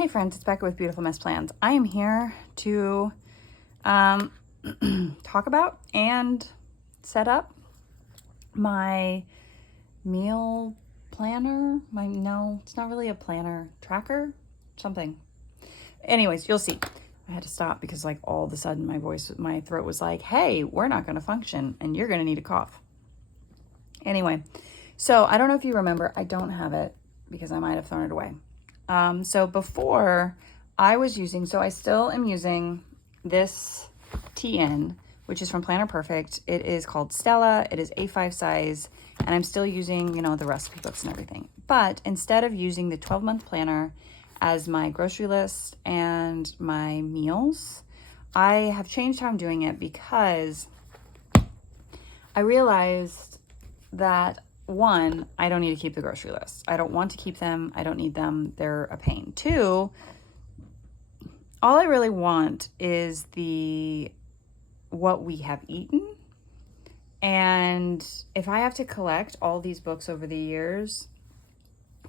Hey friends, it's Becca with Beautiful Mess Plans. I am here to talk about and set up my meal planner. No, it's not really a planner. Tracker? Something. Anyways, you'll see. I had to stop because like all of a sudden my throat was like, hey, we're not going to function and you're going to need a cough. Anyway, so I don't know if you remember, I don't have it because I might have thrown it away. So before I still am using this TN, which is from Planner Perfect. It is called Stella. It is A5 size, and I'm still using, the recipe books and everything. But instead of using the 12-month planner as my grocery list and my meals, I have changed how I'm doing it because I realized that one, I don't need to keep the grocery list. I don't want to keep them. I don't need them. They're a pain. Two, all I really want is what we have eaten. And if I have to collect all these books over the years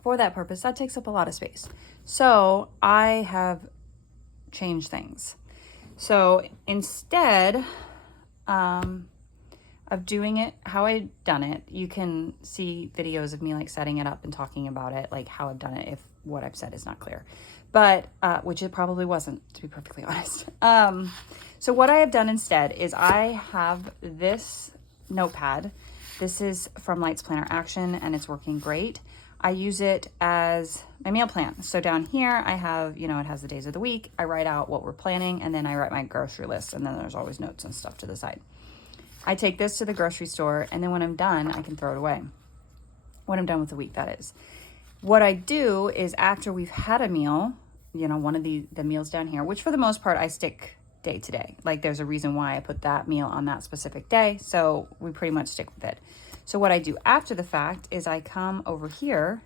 for that purpose, that takes up a lot of space. So I have changed things. So instead, of doing it how I've done it, you can see videos of me like setting it up and talking about it, like how I've done it if what I've said is not clear. But, which it probably wasn't, to be perfectly honest. So what I have done instead is I have this notepad. This is from Lights Planner Action and it's working great. I use it as my meal plan. So down here I have, it has the days of the week. I write out what we're planning and then I write my grocery list and then there's always notes and stuff to the side. I take this to the grocery store, and then when I'm done, I can throw it away. When I'm done with the week, that is. What I do is after we've had a meal, one of the meals down here, which for the most part, I stick day to day. Like there's a reason why I put that meal on that specific day, so we pretty much stick with it. So what I do after the fact is I come over here,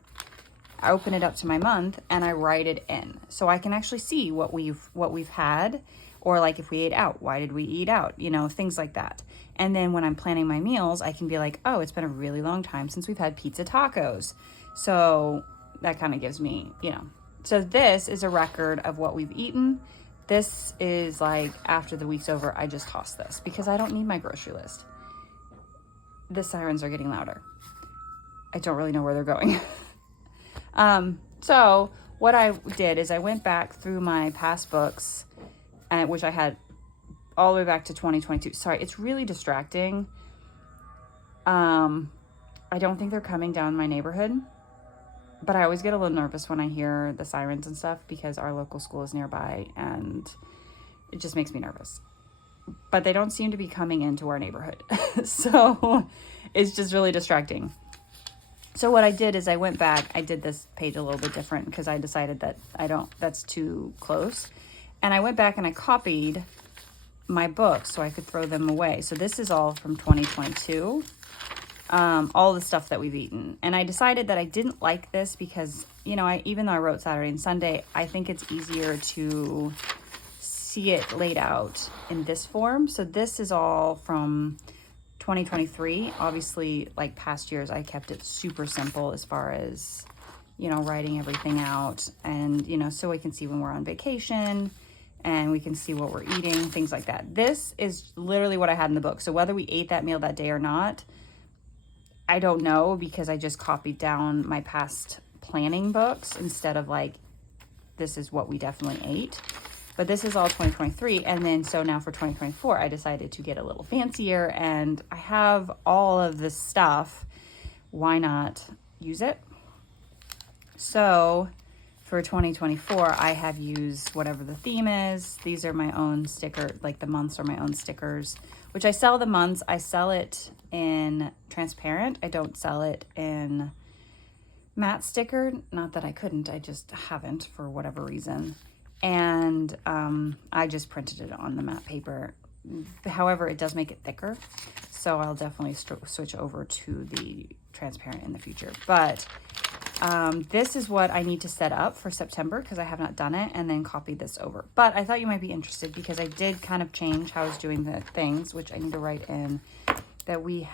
I open it up to my month, and I write it in. So I can actually see what we've had, or like if we ate out, why did we eat out? Things like that. And then when I'm planning my meals, I can be like, oh, it's been a really long time since we've had pizza tacos. So that kind of gives me, So this is a record of what we've eaten. This is like after the week's over, I just toss this because I don't need my grocery list. The sirens are getting louder. I don't really know where they're going. So what I did is I went back through my past books, which I had all the way back to 2022. Sorry, it's really distracting. I don't think they're coming down my neighborhood, but I always get a little nervous when I hear the sirens and stuff because our local school is nearby and it just makes me nervous. But they don't seem to be coming into our neighborhood. So it's just really distracting. So what I did is I went back, I did this page a little bit different because I decided that that's too close. And I went back and I copied my books so I could throw them away. So this is all from 2022, all the stuff that we've eaten. And I decided that I didn't like this because, even though I wrote Saturday and Sunday, I think it's easier to see it laid out in this form. So this is all from 2023. Obviously, like past years, I kept it super simple as far as, writing everything out and, so we can see when we're on vacation and we can see what we're eating, things like that. This is literally what I had in the book. So whether we ate that meal that day or not, I don't know because I just copied down my past planning books instead of like, this is what we definitely ate. But this is all 2023. And then so now for 2024, I decided to get a little fancier and I have all of this stuff. Why not use it? So for 2024, I have used whatever the theme is. These are my own sticker, like the months are my own stickers, which I sell the months. I sell it in transparent. I don't sell it in matte sticker. Not that I couldn't, I just haven't for whatever reason. And I just printed it on the matte paper. However, it does make it thicker. So I'll definitely switch over to the transparent in the future. But this is what I need to set up for September because I have not done it and then copied this over. But I thought you might be interested because I did kind of change how I was doing the things, which I need to write in that we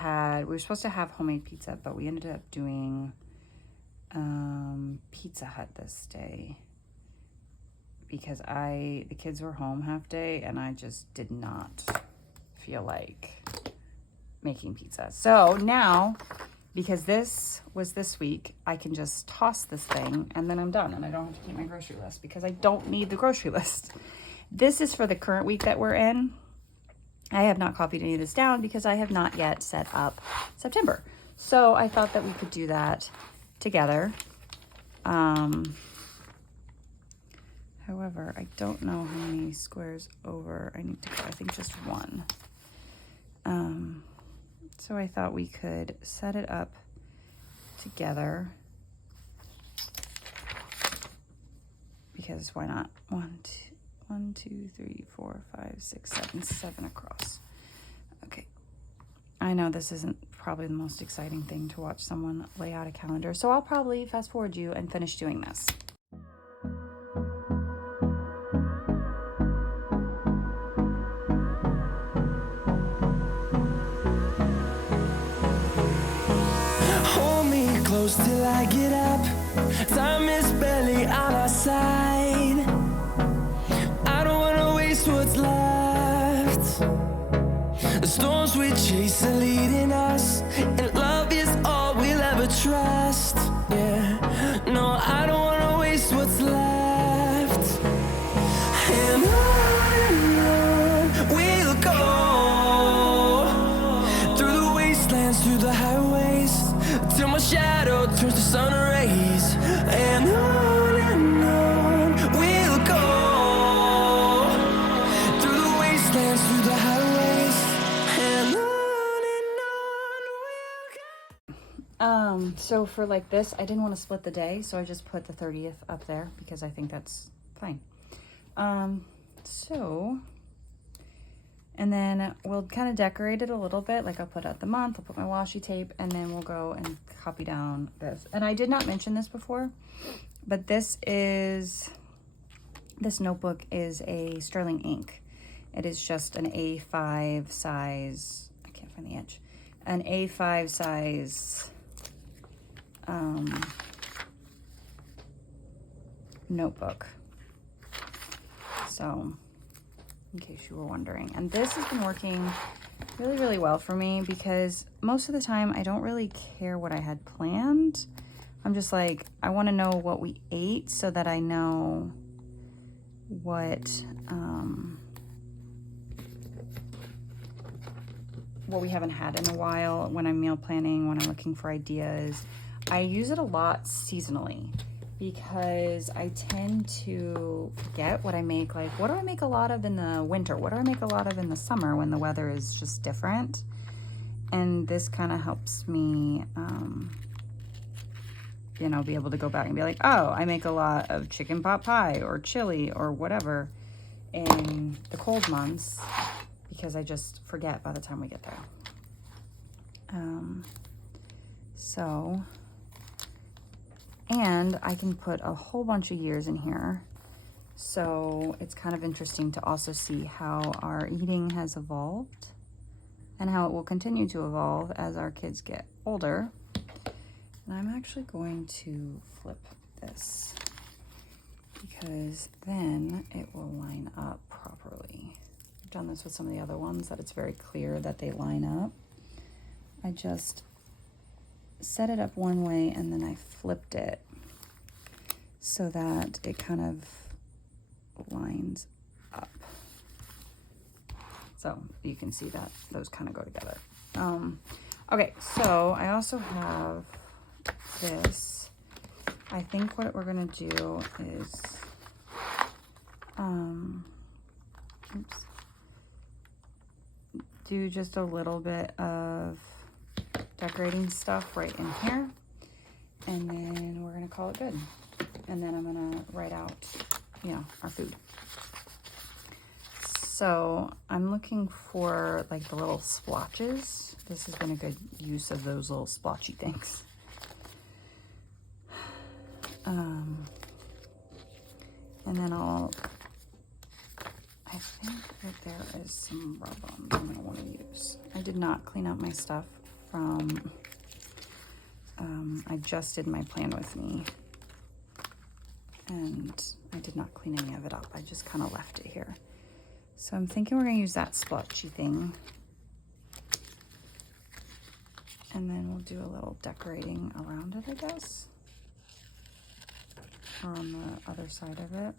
were supposed to have homemade pizza, but we ended up doing Pizza Hut this day. because the kids were home half day and I just did not feel like making pizza. So now, because this was this week, I can just toss this thing and then I'm done and I don't have to keep my grocery list because I don't need the grocery list. This is for the current week that we're in. I have not copied any of this down because I have not yet set up September. So I thought that we could do that together. However, I don't know how many squares over I need to go. I think just one. So I thought we could set it up together because why not? 1, 2, 3, 4, 5, 6, 7 across. Okay. I know this isn't probably the most exciting thing to watch someone lay out a calendar, so I'll probably fast forward you and finish doing this. Till I get up, time is barely on our side. I don't wanna waste what's left. The storms we chase are leading us, and love is all we'll ever trust. Yeah, no, I don't wanna waste what's left. And on we'll go, through the wastelands, through the highways, till my shadow turns to sun rays. And on we'll go, through the wastelands, through the highways, and on we'll go. So for like this, I didn't want to split the day, so I just put the 30th up there because I think that's fine. And then we'll kind of decorate it a little bit. Like I'll put out the month, I'll put my washi tape, and then we'll go and copy down this. And I did not mention this before, but this notebook is a sterling ink. It is just an A5 size, I can't find the edge, an A5 size notebook. So, in case you were wondering. And this has been working really, really well for me because most of the time I don't really care what I had planned. I'm just like, I want to know what we ate so that I know what we haven't had in a while when I'm meal planning, when I'm looking for ideas. I use it a lot seasonally because I tend to forget what I make. Like, what do I make a lot of in the winter? What do I make a lot of in the summer when the weather is just different? And this kind of helps me, you know, be able to go back and be like, oh, I make a lot of chicken pot pie or chili or whatever in the cold months because I just forget by the time we get there. And I can put a whole bunch of years in here. So it's kind of interesting to also see how our eating has evolved and how it will continue to evolve as our kids get older. And I'm actually going to flip this because then it will line up properly. I've done this with some of the other ones that it's very clear that they line up. I just set it up one way and then I flipped it so that it kind of lines up. So you can see that those kind of go together. Okay, so I also have this. I think what we're gonna do is, do just a little bit of decorating stuff right in here, and then we're gonna call it good. And then I'm gonna write out, you know, our food. So I'm looking for like the little splotches. This has been a good use of those little splotchy things. And then I think that there is some rub on I'm gonna want to use. I did not clean up my stuff from, I just did my plan with me. and I did not clean any of it up. I just kind of left it here. So I'm thinking we're gonna use that splotchy thing. And then we'll do a little decorating around it, I guess. Or on the other side of it.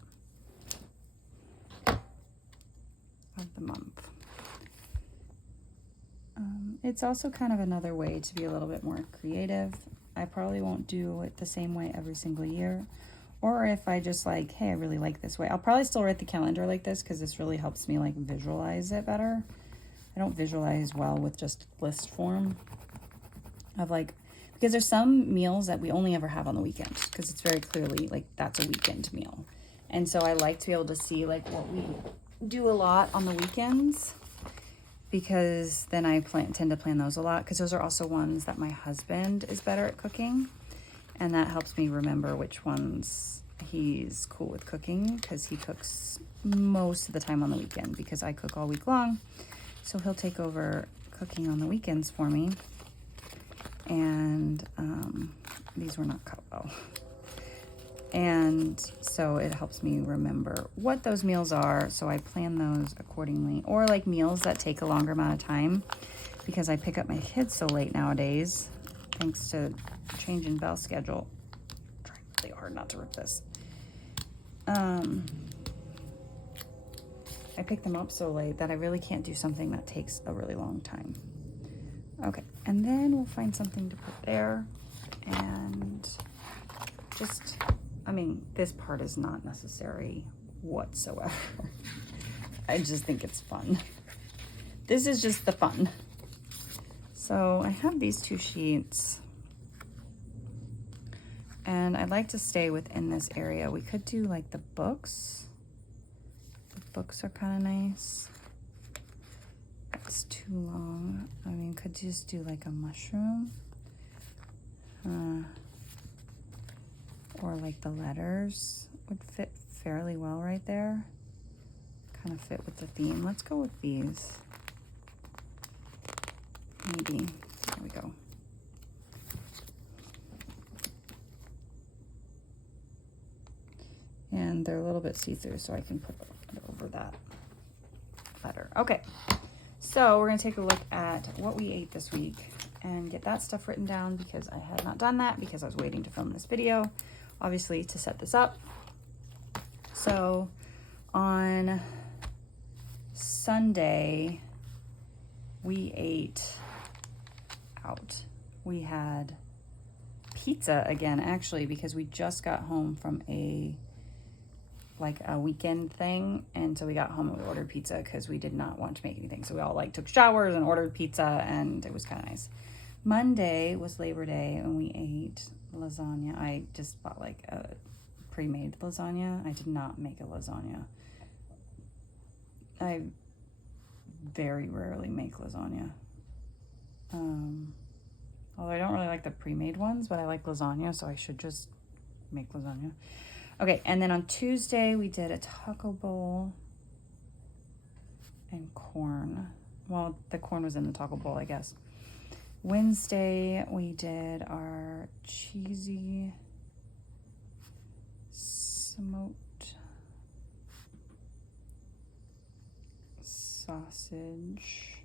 Of the month. It's also kind of another way to be a little bit more creative. I probably won't do it the same way every single year. Or if I just like, hey, I really like this way. I'll probably still write the calendar like this because this really helps me like visualize it better. I don't visualize well with just list form of like, because there's some meals that we only ever have on the weekends because it's very clearly like that's a weekend meal. And so I like to be able to see like what we do a lot on the weekends, because then I tend to plan those a lot, because those are also ones that my husband is better at cooking, and that helps me remember which ones he's cool with cooking, because he cooks most of the time on the weekend because I cook all week long. So he'll take over cooking on the weekends for me. And these were not cut well. And so it helps me remember what those meals are, so I plan those accordingly. Or like meals that take a longer amount of time, because I pick up my kids so late nowadays, thanks to change in Belle's schedule. I'm trying really hard not to rip this. I pick them up so late that I really can't do something that takes a really long time. Okay, and then we'll find something to put there, and just, I mean, this part is not necessary whatsoever. I just think it's fun. This is just the fun. So I have these 2 sheets, and I'd like to stay within this area. We could do like the books. The books are kind of nice. It's too long. I mean, could just do like a mushroom. Or like the letters would fit fairly well right there. Kind of fit with the theme. Let's go with these. Maybe. There we go. And they're a little bit see-through, so I can put it over that letter. Okay, so we're gonna take a look at what we ate this week and get that stuff written down, because I had not done that because I was waiting to film this video, obviously, to set this up. So on Sunday, we ate out. We had pizza again, actually, because we just got home from a weekend thing, and so we got home and we ordered pizza because we did not want to make anything. So we all like took showers and ordered pizza, and it was kind of nice. Monday was Labor Day, and we ate lasagna. I just bought like a pre-made lasagna. I did not make a lasagna. I very rarely make lasagna. Although I don't really like the pre-made ones, but I like lasagna, so I should just make lasagna. Okay, and then on Tuesday, we did a taco bowl and corn. Well, the corn was in the taco bowl, I guess. Wednesday, we did our cheesy smoked sausage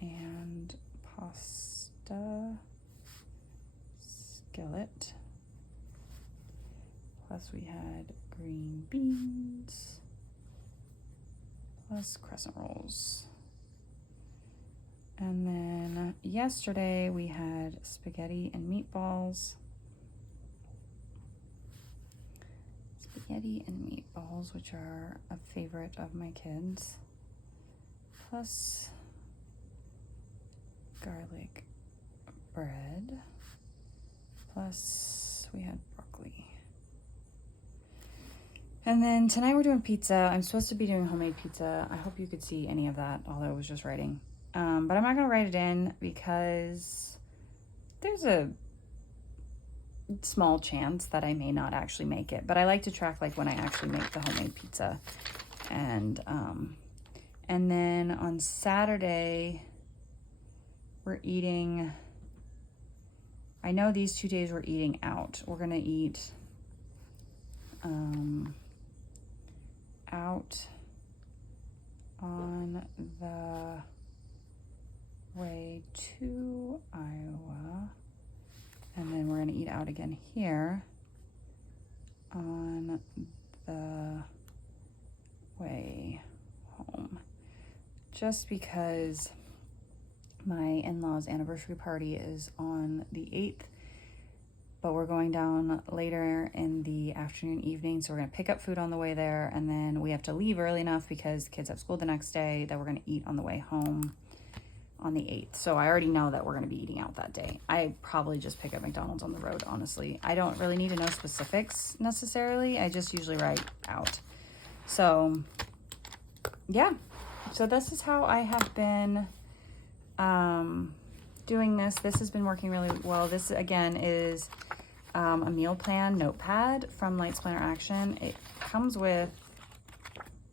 and pasta skillet. Plus we had green beans, plus crescent rolls. And then yesterday we had spaghetti and meatballs. Spaghetti and meatballs, which are a favorite of my kids. Plus garlic bread. Plus we had broccoli. And then tonight we're doing pizza. I'm supposed to be doing homemade pizza. I hope you could see any of that, although I was just writing. But I'm not gonna write it in because there's a small chance that I may not actually make it. But I like to track like when I actually make the homemade pizza. And then on Saturday, we're eating, I know these 2 days we're eating out. We're gonna eat out on the way to Iowa, and then we're gonna eat out again here on the way home, just because my in-laws' anniversary party is on the 8th, but we're going down later in the afternoon, evening, so we're gonna pick up food on the way there, and then we have to leave early enough because the kids have school the next day that we're gonna eat on the way home on the 8th. So I already know that we're gonna be eating out that day. I probably just pick up McDonald's on the road, honestly. I don't really need to know specifics necessarily. I just usually write out. So yeah, so this is how I have been doing this. This has been working really well. This again is a meal plan notepad from Lights Planner Action. It comes with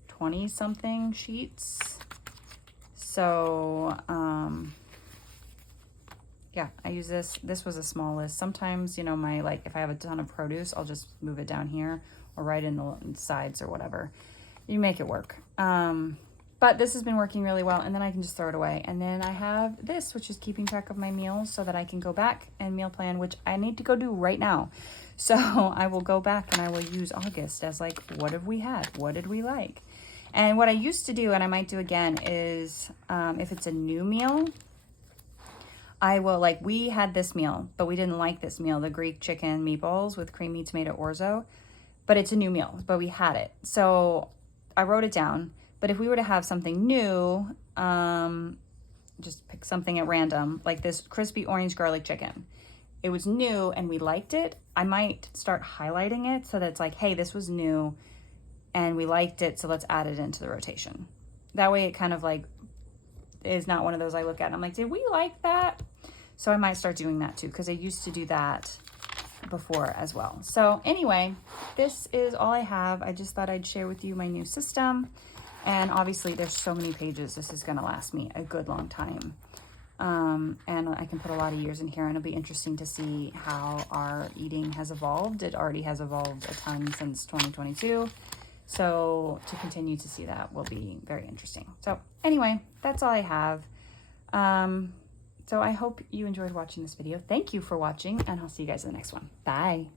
20 something sheets. So yeah, I use this. This was a small list. Sometimes, you know, my, like, if I have a ton of produce, I'll just move it down here or write in the sides or whatever. You make it work. But this has been working really well, and then I can just throw it away. And then I have this, which is keeping track of my meals so that I can go back and meal plan, which I need to go do right now. So I will go back and I will use August as like, what have we had? What did we like? And what I used to do, and I might do again, is if it's a new meal, I will, like, we had this meal, but we didn't like this meal, the Greek chicken meatballs with creamy tomato orzo, but it's a new meal, but we had it. So I wrote it down. But if we were to have something new, just pick something at random, like this crispy orange garlic chicken. It was new and we liked it. I might start highlighting it so that it's like, hey, this was new and we liked it, so let's add it into the rotation. That way it kind of like is not one of those I look at and I'm like, did we like that? So I might start doing that too, because I used to do that before as well. So anyway, this is all I have. I just thought I'd share with you my new system. And obviously there's so many pages. This is gonna last me a good long time. And I can put a lot of years in here, and it'll be interesting to see how our eating has evolved. It already has evolved a ton since 2022. So to continue to see that will be very interesting. So anyway, that's all I have. So I hope you enjoyed watching this video. Thank you for watching, and I'll see you guys in the next one. Bye.